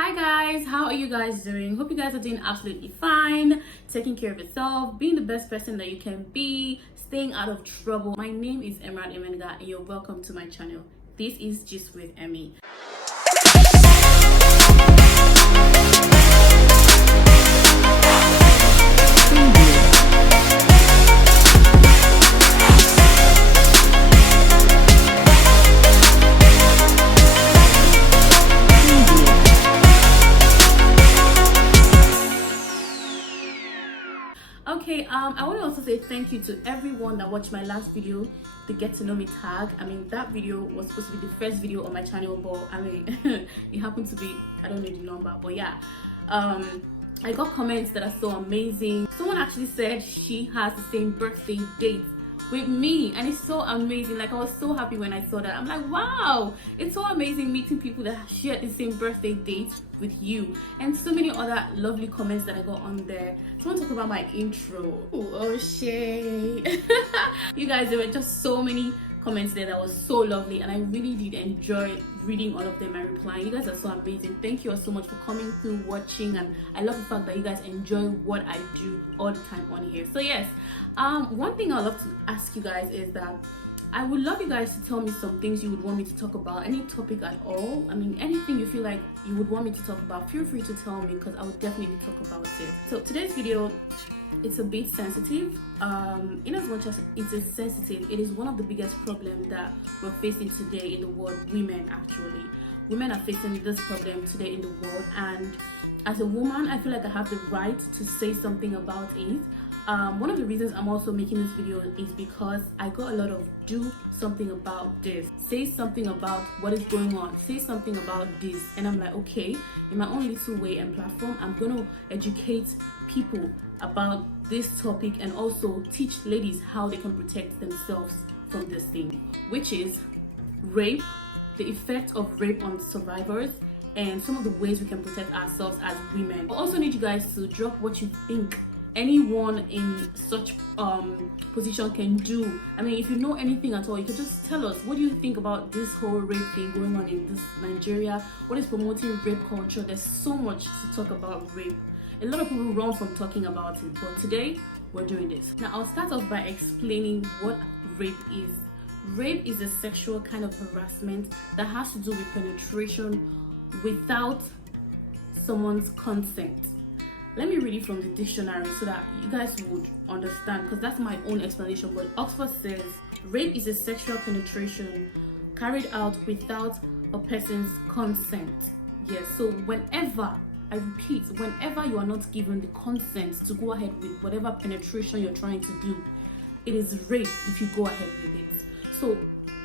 Hi guys, how are you guys doing? Hope you guys are doing absolutely fine, taking care of yourself, being the best person that you can be, staying out of trouble. My name is Emerald Emenuga and you're welcome to my channel. This is GIST with EMY. Okay, I want to also say thank you to everyone that watched my last video, the get to know me tag. I mean, that video was supposed to be the first video on my channel, but I mean it happened to be, I don't know the number, but yeah, I got comments that are so amazing. Someone actually said she has the same birthday date with me, and it's so amazing. Like, I was so happy when I saw that. I'm like, wow, it's so amazing meeting people that share the same birthday date with you, and so many other lovely comments that I got on there. So I want to talk about my intro. Oh shit. You guys, there were just so many comments there that was so lovely, and I really did enjoy reading all of them and replying. You guys are so amazing. Thank you all so much for coming through, watching, and I love the fact that you guys enjoy what I do all the time on here. So yes, one thing I'd love to ask you guys is that I would love you guys to tell me some things you would want me to talk about, any topic at all. I mean, anything you feel like you would want me to talk about, feel free to tell me, because I would definitely talk about it. So today's video, it's a bit sensitive. In as much as it is sensitive, it is one of the biggest problems that we're facing today in the world. Women are facing this problem today in the world, and as a woman, I feel like I have the right to say something about it. One of the reasons I'm also making this video is because I got a lot of do something about this, say something about what is going on, say something about this, and I'm like, okay, in my own little way and platform, I'm gonna educate people about this topic and also teach ladies how they can protect themselves from this thing, which is rape, the effect of rape on survivors, and some of the ways we can protect ourselves as women. I also need you guys to drop what you think anyone in such position can do. I mean, if you know anything at all, you can just tell us, what do you think about this whole rape thing going on in this Nigeria? What is promoting rape culture? There's so much to talk about rape. A lot of people run from talking about it, but today we're doing this. Now I'll start off by explaining what rape is. Rape is a sexual kind of harassment that has to do with penetration without someone's consent. Let me read it from the dictionary so that you guys would understand, because that's my own explanation. But Oxford says rape is a sexual penetration carried out without a person's consent. Yes, so whenever, I repeat, whenever you are not given the consent to go ahead with whatever penetration you're trying to do, it is rape if you go ahead with it. So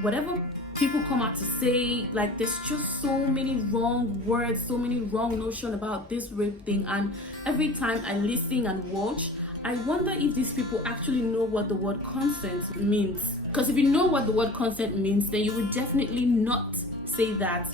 whatever people come out to say, like, there's just so many wrong words, so many wrong notions about this rape thing, and every time I listen and watch, I wonder if these people actually know what the word consent means. Because if you know what the word consent means, then you would definitely not say that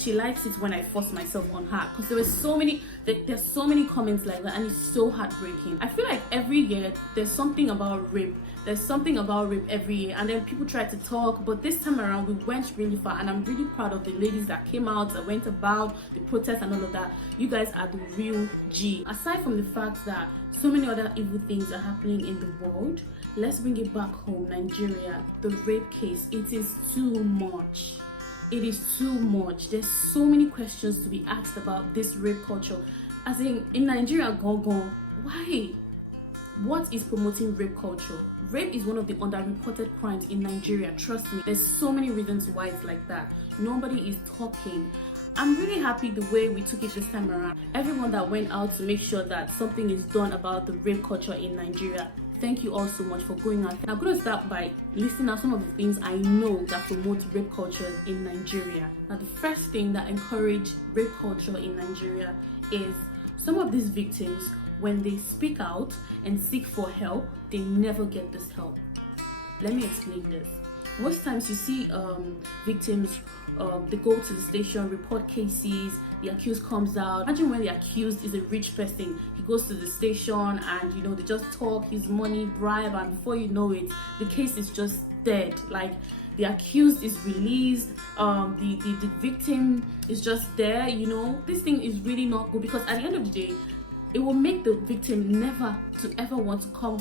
she likes it when I force myself on her, because there's so many comments like that, and it's so heartbreaking. I feel like every year there's something about rape. There's something about rape every year, and then people try to talk, but this time around we went really far, and I'm really proud of the ladies that came out, that went about the protest and all of that. You guys are the real G. Aside from the fact that so many other evil things are happening in the world, let's bring it back home. Nigeria, the rape case, it is too much. It is too much. There's so many questions to be asked about this rape culture. As in Nigeria, go, why? What is promoting rape culture? Rape is one of the underreported crimes in Nigeria. Trust me, there's so many reasons why it's like that. Nobody is talking. I'm really happy the way we took it this time around. Everyone that went out to make sure that something is done about the rape culture in Nigeria, thank you all so much for going out. I'm going to start by listing out some of the things I know that promote rape culture in Nigeria. Now, the first thing that encourages rape culture in Nigeria is some of these victims, when they speak out and seek for help, they never get this help. Let me explain this. Most times you see victims, they go to the station, report cases, the accused comes out. Imagine when the accused is a rich person, he goes to the station and they just talk his money, bribe, and before you know it, the case is just dead. Like, the accused is released, the victim is just there. You know, this thing is really not good, because at the end of the day, it will make the victim never to ever want to come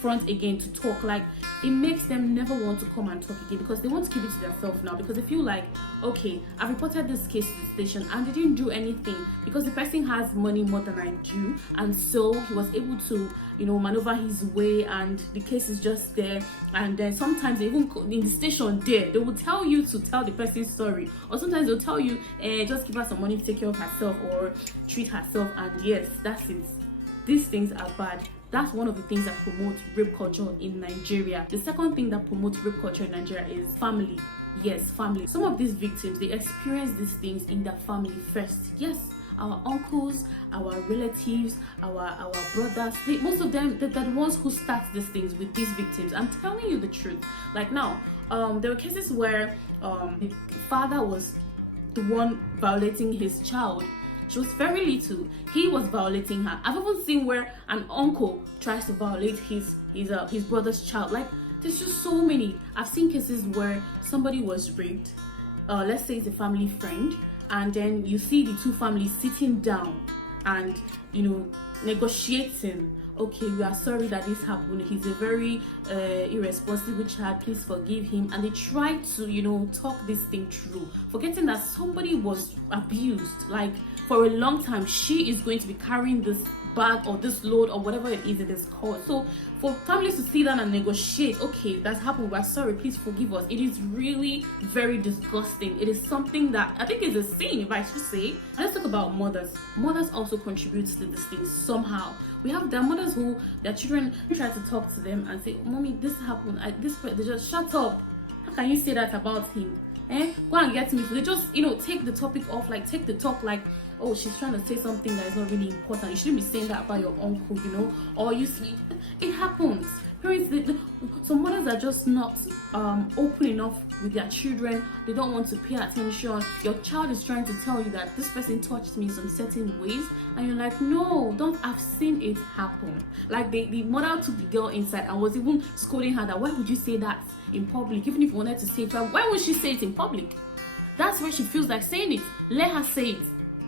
front again to talk. Like, it makes them never want to come and talk again, because they want to keep it to themselves now, because they feel like, okay, I reported this case to the station and they didn't do anything, because the person has money more than I do, and so he was able to, you know, maneuver his way, and the case is just there. And then sometimes even in the station there, they will tell you to tell the person sorry, or sometimes they'll tell you, just give her some money to take care of herself or treat herself. And yes, that's it. These things are bad. That's one of the things that promotes rape culture in Nigeria. The second thing that promotes rape culture in Nigeria is family. Yes, family. Some of these victims, they experience these things in their family first. Yes, our uncles, our relatives, our brothers, most of them, they're the ones who start these things with these victims. I'm telling you the truth. Like now, there were cases where the father was the one violating his child. She was very little. He was violating her. I've even seen where an uncle tries to violate his brother's child. Like, there's just so many. I've seen cases where somebody was raped. Let's say it's a family friend, and then you see the two families sitting down and, you know, negotiating. Okay, we are sorry that this happened. He's a very irresponsible child. Please forgive him. And they try to, you know, talk this thing through, forgetting that somebody was abused. Like, for a long time, she is going to be carrying this bag or this load or whatever it is called. So for families to sit down and negotiate, okay, that's happened, we're sorry, please forgive us, it is really very disgusting. It is something that I think is a sin, if I should say. And let's talk about mothers. Mothers also contribute to this thing somehow. We have their mothers who their children try to talk to them and say, mommy, this happened, they just shut up. How can you say that about him? Go and get me. So they just, you know, take the topic off, like take the talk like, oh, she's trying to say something that is not really important. You shouldn't be saying that about your uncle, you know. Or you see, it happens. Parents, some mothers are just not open enough with their children. They don't want to pay attention. Your child is trying to tell you that this person touched me in some certain ways, and you're like, no, don't. I've seen it happen. Like the mother took the girl inside and was even scolding her that, why would you say that in public? Even if you wanted to say it, why would she say it in public? That's where she feels like saying it. Let her say it.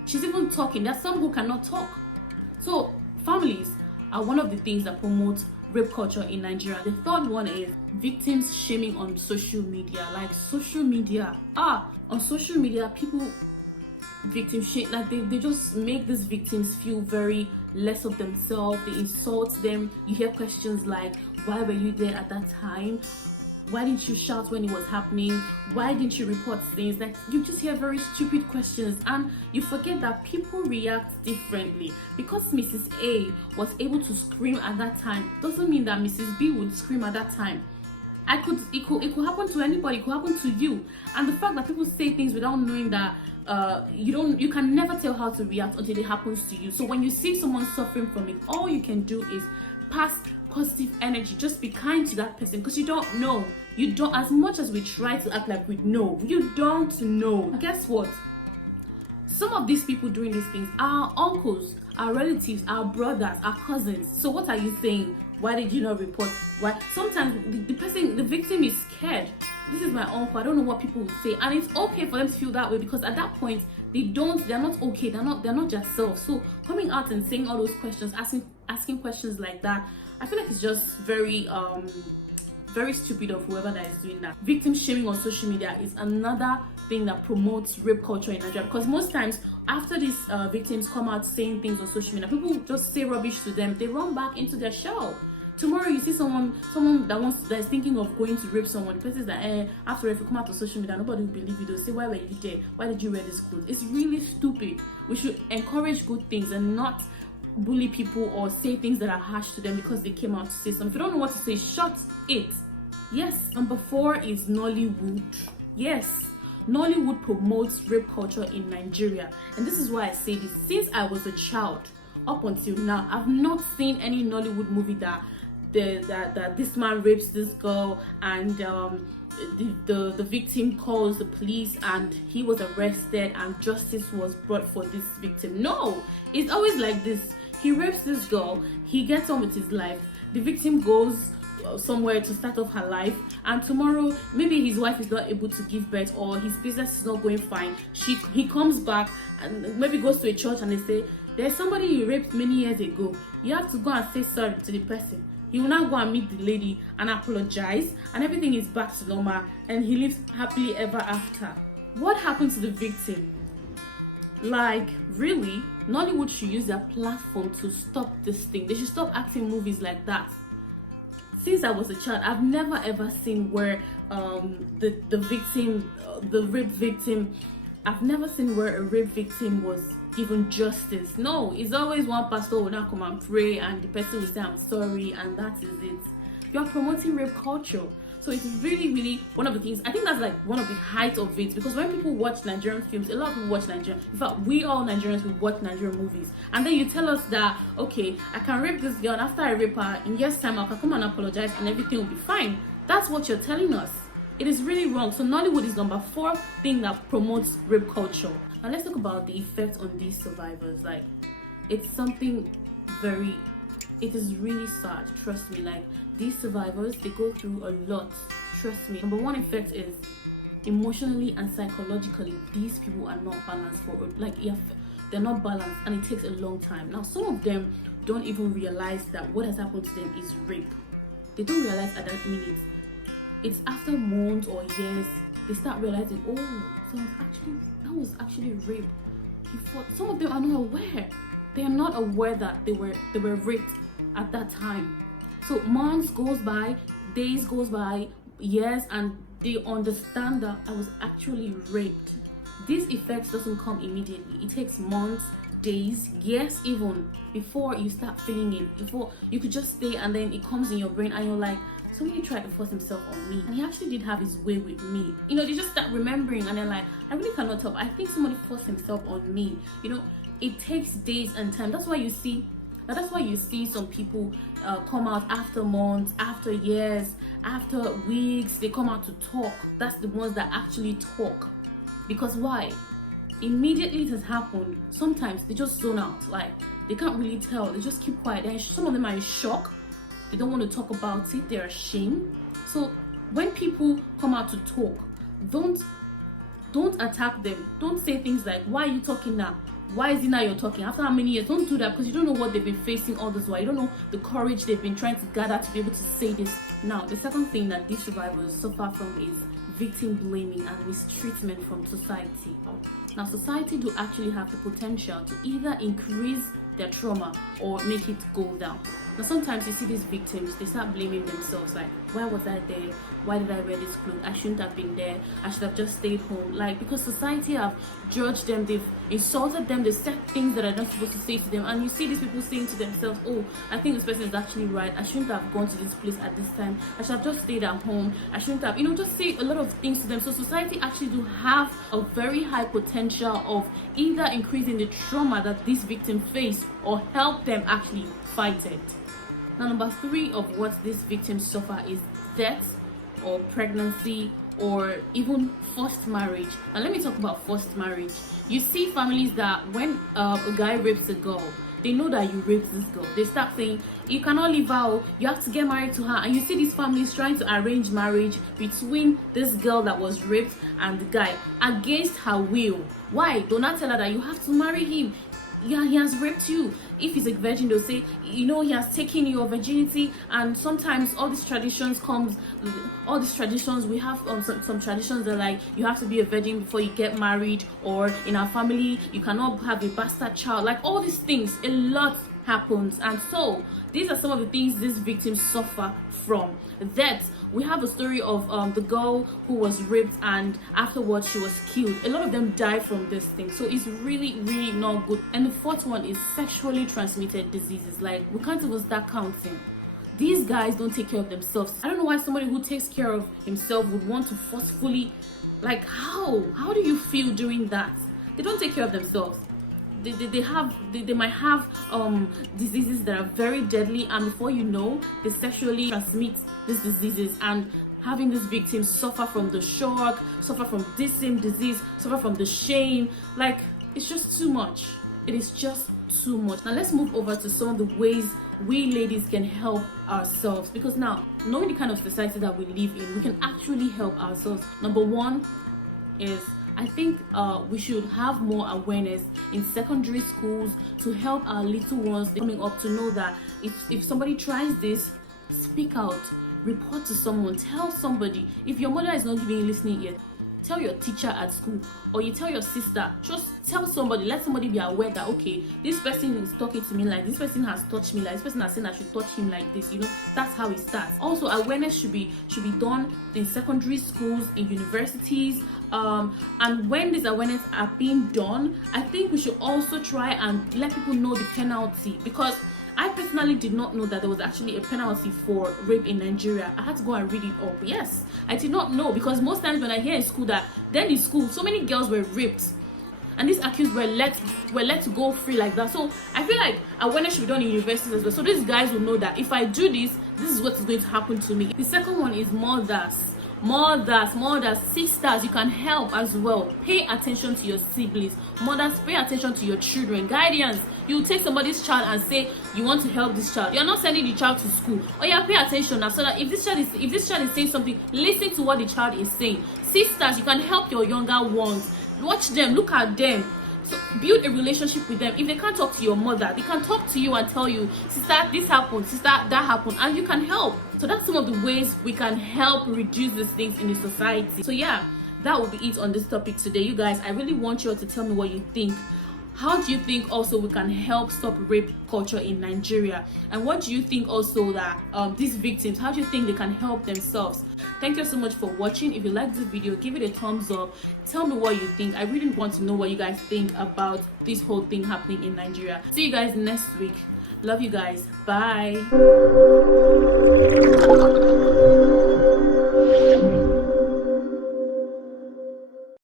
She's even talking. There's some who cannot talk. So families are one of the things that promote rape culture in Nigeria. The third one is victims shaming on social media. Like social media, on social media, people victim shame, like they just make these victims feel very less of themselves. They insult them. You hear questions like, why were you there at that time? Why didn't you shout when it was happening? Why didn't you report things? Like, you just hear very stupid questions, and you forget that people react differently. Because Mrs. A was able to scream at that time doesn't mean that Mrs. B would scream at that time. It could happen to anybody. It could happen to you. And the fact that people say things without knowing that you can never tell how to react until it happens to you. So when you see someone suffering from it, all you can do is pass positive energy. Just be kind to that person, because you don't know. You don't, as much as we try to act like we know, you don't know. Guess what? Some of these people doing these things are our uncles, our relatives, our brothers, our cousins. So what are you saying? Why did you not report? Why? Sometimes the victim is scared. This is my uncle, I don't know what people would say. And it's okay for them to feel that way, because at that point they're not okay, they're not their self. So coming out and saying all those questions, asking questions like that, I feel like it's just very stupid of whoever that is doing that. Victim shaming on social media is another thing that promotes rape culture in Nigeria, because most times after these victims come out saying things on social media, people just say rubbish to them, they run back into their shell. Tomorrow you see someone that is thinking of going to rape someone, the person is like, after if you come out on social media, nobody will believe you. They'll say, why were you there? Why did you wear this clothes? It's really stupid. We should encourage good things and not bully people or say things that are harsh to them because they came out to say something. If you don't know what to say, shut it. Yes. Number 4 is Nollywood. Yes, Nollywood promotes rape culture in Nigeria, and this is why I say this. Since I was a child up until now, I've not seen any Nollywood movie that this man rapes this girl and the victim calls the police and he was arrested and justice was brought for this victim. No, it's always like this. He rapes this girl, he gets on with his life, the victim goes somewhere to start off her life, and tomorrow maybe his wife is not able to give birth or his business is not going fine. He comes back and maybe goes to a church and they say, there's somebody you raped many years ago. You have to go and say sorry to the person. He will now go and meet the lady and apologize, and everything is back to normal, and he lives happily ever after. What happened to the victim? Like, really, Nollywood should use their platform to stop this thing. They should stop acting movies like that. Since I was a child, I've never ever seen where the victim, the rape victim, I've never seen where a rape victim was given justice. No, it's always one pastor will now come and pray and the person will say I'm sorry, and that is it. You are promoting rape culture. So it's really one of the things, I think that's like one of the heights of it, because when people watch Nigerian films, a lot of people watch Nigerian, in fact we all Nigerians will watch Nigerian movies, and then you tell us that, okay, I can rape this girl and after I rape her, in years time I can come and apologize and everything will be fine. That's what you're telling us. It is really wrong. So Nollywood is number 4 thing that promotes rape culture. Now let's talk about the effect on these survivors. Like, it's something very, it is really sad, trust me. Like, these survivors, they go through a lot, trust me. Number 1 effect is emotionally and psychologically, these people are not balanced for, like, they're not balanced, and it takes a long time. Now some of them don't even realize that what has happened to them is rape. They don't realize at that minute. It's after months or years they start realizing, oh, so that was actually rape. He fought. Some of them are not aware. They are not aware that they were raped at that time. So months goes by, days goes by, years, and they understand that I was actually raped. These effects doesn't come immediately. It takes months, days, years even before you start feeling it. Before you could just stay and then it comes in your brain and you're like, somebody tried to force himself on me and he actually did have his way with me. You know, they just start remembering and they're like, I really cannot help. I think somebody forced himself on me. You know, it takes days and time. That's why you see some people come out after months, after years, after weeks. They come out to talk. That's the ones that actually talk. Because why? Immediately it has happened. Sometimes they just zone out. Like, they can't really tell. They just keep quiet. And some of them are in shock. They don't want to talk about it. They're ashamed. So when people come out to talk, don't attack them. Don't say things like, why are you talking now? Why is it now you're talking? After how many years? Don't do that, because you don't know what they've been facing all this while. You don't know the courage they've been trying to gather to be able to say this. Now, the second thing that these survivors suffer from is victim blaming and mistreatment from society. Now, society do actually have the potential to either increase their trauma or make it go down. Now sometimes you see these victims, they start blaming themselves, like, why was I there? Why did I wear this clothes? I shouldn't have been there. I should have just stayed home. Like, because society have judged them, they've insulted them, they've said things that are not supposed to say to them, and you see these people saying to themselves, oh, I think this person is actually right. I shouldn't have gone to this place at this time. I should have just stayed at home. I shouldn't have, just say a lot of things to them. So society actually do have a very high potential of either increasing the trauma that these victims face or help them actually fight it. Now, number 3 of what these victims suffer is death or pregnancy or even forced marriage. Now let me talk about forced marriage. You see families that when a guy rapes a girl, they know that you raped this girl. They start saying, you cannot leave her, you have to get married to her. And you see these families trying to arrange marriage between this girl that was raped and the guy against her will. Why? Do not tell her that you have to marry him. Yeah, he has raped you. If he's a virgin, they'll say, he has taken your virginity. And sometimes all these traditions we have some traditions that, like, you have to be a virgin before you get married, or in our family you cannot have a bastard child. Like, all these things, a lot happens. And so these are some of the things these victims suffer from. That we have a story of the girl who was raped and afterwards she was killed. A lot of them die from this thing. So it's really not good. And the 4th one is sexually transmitted diseases. Like, we can't even start counting. These guys don't take care of themselves. I don't know why somebody who takes care of himself would want to forcefully, like, how do you feel doing that? They don't take care of themselves. They might have diseases that are very deadly, and before you know, they sexually transmit these diseases, and having these victims suffer from the shock, suffer from this same disease, suffer from the shame. Like, it's just too much. It is just too much. Now let's move over to some of the ways we ladies can help ourselves, because now, knowing the kind of society that we live in, we can actually help ourselves. Number one is, I think we should have more awareness in secondary schools to help our little ones coming up to know that if somebody tries this, speak out, report to someone, tell somebody. If your mother is not giving you listening ear, tell your teacher at school, or you tell your sister. Just tell somebody, let somebody be aware that, okay, this person is talking to me like this, person has touched me like this, person has said I should touch him like this. You know, that's how it starts. Also, awareness should be done in secondary schools, in universities, and when this awareness are being done, I think we should also try and let people know the penalty, because I personally did not know that there was actually a penalty for rape in Nigeria. I had to go and read it up. Yes, I did not know, because most times when I hear in school that then in school so many girls were raped and these accused were let to go free like that. So I feel like awareness should be done in universities as well, so these guys will know that if I do this, this is what is going to happen to me. The second one is mothers, sisters. You can help as well. Pay attention to your siblings. Mothers, pay attention to your children. Guardians, you take somebody's child and say you want to help this child. You're not sending the child to school. Oh yeah, pay attention now, so that if this child is saying something, listen to what the child is saying. Sisters, you can help your younger ones. Watch them, look at them. So build a relationship with them. If they can't talk to your mother, they can talk to you and tell you, sister, this happened, sister, that happened, and you can help. So that's some of the ways we can help reduce these things in the society. So yeah, that will be it on this topic today. You guys, I really want you all to tell me what you think. How do you think also we can help stop rape culture in Nigeria? And what do you think also that these victims, how do you think they can help themselves? Thank you so much for watching. If you like this video, give it a thumbs up. Tell me what you think. I really want to know what you guys think about this whole thing happening in Nigeria. See you guys next week. Love you guys. Bye.